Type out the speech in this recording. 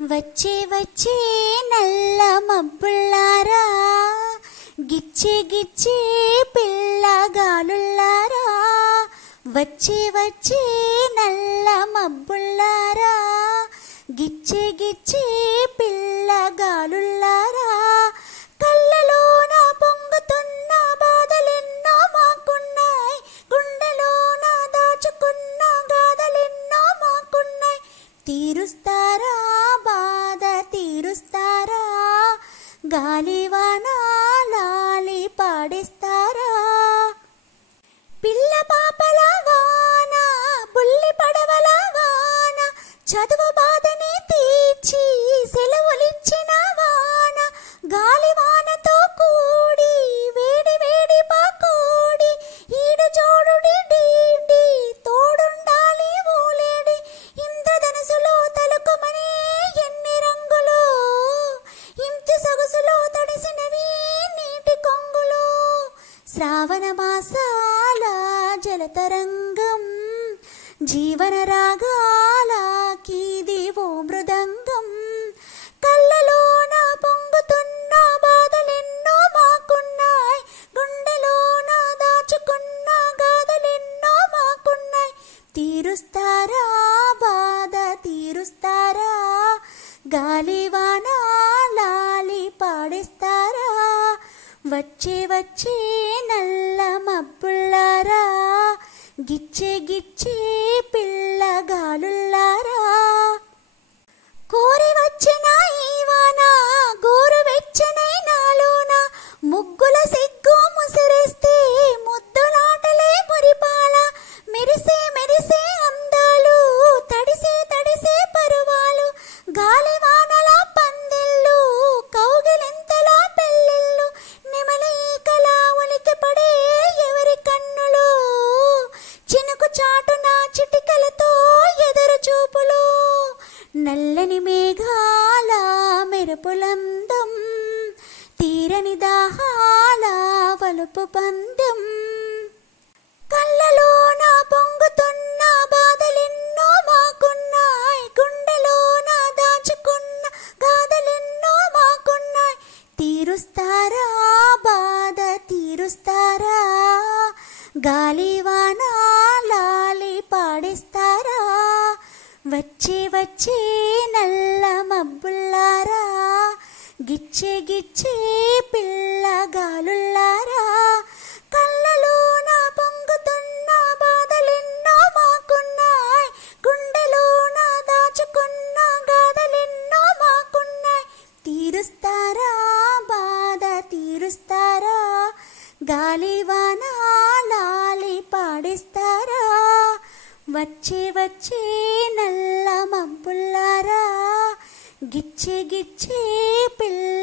వచ్చే వచ్చే నల్ల మబ్బుల్లారా, గిచ్చే గిచ్చే పిల్లగాలుల్లారా. వచ్చే వచ్చే నల్ల మబ్బుల్లారా, గిచ్చే గిచ్చే పిల్లగాలుల్లారా. కళ్ళలోన పొంగుతున్న బాధలెన్నో మాకున్నాయి, గుండెలోన దాచుకున్న గాథలెన్నో మాకున్నాయి. తీరుస్తారా బాధ తీరుస్తారా, గాలివాన లాలి పాడిస్తారా. పిల్ల పాపల వాన, బుల్లి పడవల వాన, చదువు బాధని తీర్చి సెలవులిచ్చిన వాన. గాలివానతో కూడి వేడి వేడి పాకోడి, ఈడు జోడుడి డీడి తోడుండాలి ఊలేడి. ఇంద్రధనుసులో తలుకుమనే ఎన్ని రంగులు, ఇంటి సొగసులో తడిసినవి నీటి కొంగులు. శ్రావణ మాసాల జలతరంగం, జీవన రాగాల కీదివో మృదంగం. కళ్ళలోన పొంగుతున్న బాధలెన్నో మాకున్నాయి, గుండెలోన దాచుకున్న గాథలెన్నో మాకున్నాయి. తీరుస్తారా బాధ తీరుస్తారా, గాలివాన లాలి పాడిస్తారా. వచ్చే వచ్చే నల్ల మబ్బుల్లారా, గిచ్చే గిచ్చే పిల్లగాలుల్లారా. కోరి వచ్చిన ఈ వాన గోరు వెచ్చనై నాలోన, ముగ్గుల సిగ్గు ముసిరేస్తే ముద్దులాటలే మురిపాల. మెరిసే మెరిసే అందాలు, తడిసే తడిసే పరువాలు. గాలివానల పందిళ్ళు, కౌగిలింతల పెళ్ళిళ్ళు. నెమలీకల ఉలికి పడే ఎవరి కన్నులు, చినుకు చాటున చిటికలతో ఎదురు చూపులు. నల్లని మేఘాల మెరుపులందం, తీరని దాహాల వలుపు పందెం. కళ్ళలోన పొంగుతున్న బాధలెన్నో మాకున్నాయి, గుండెలోన దాచుకున్న గాథలెన్నో మాకున్నాయి. తీరుస్తారా బాధ తీరుస్తారా, గాలివాన లాలి పాడిస్తారా. వచ్చే వచ్చే నల్ల మబ్బుల్లారా, గిచ్చే గిచ్చే పిల్లగాలుల్లారా. కళ్ళలోన పొంగుతున్న బాధలెన్నో మాకున్నాయి, గుండెలోన దాచుకున్న గాథలెన్నో మాకున్నాయి. తీరుస్తారా బాధ తీరుస్తారా, గాలివాన లాలి పాడిస్తారా. వచ్చే వచ్చే నల్ల మబ్బుల్లారా, గిచ్చే గిచ్చే పిల్ల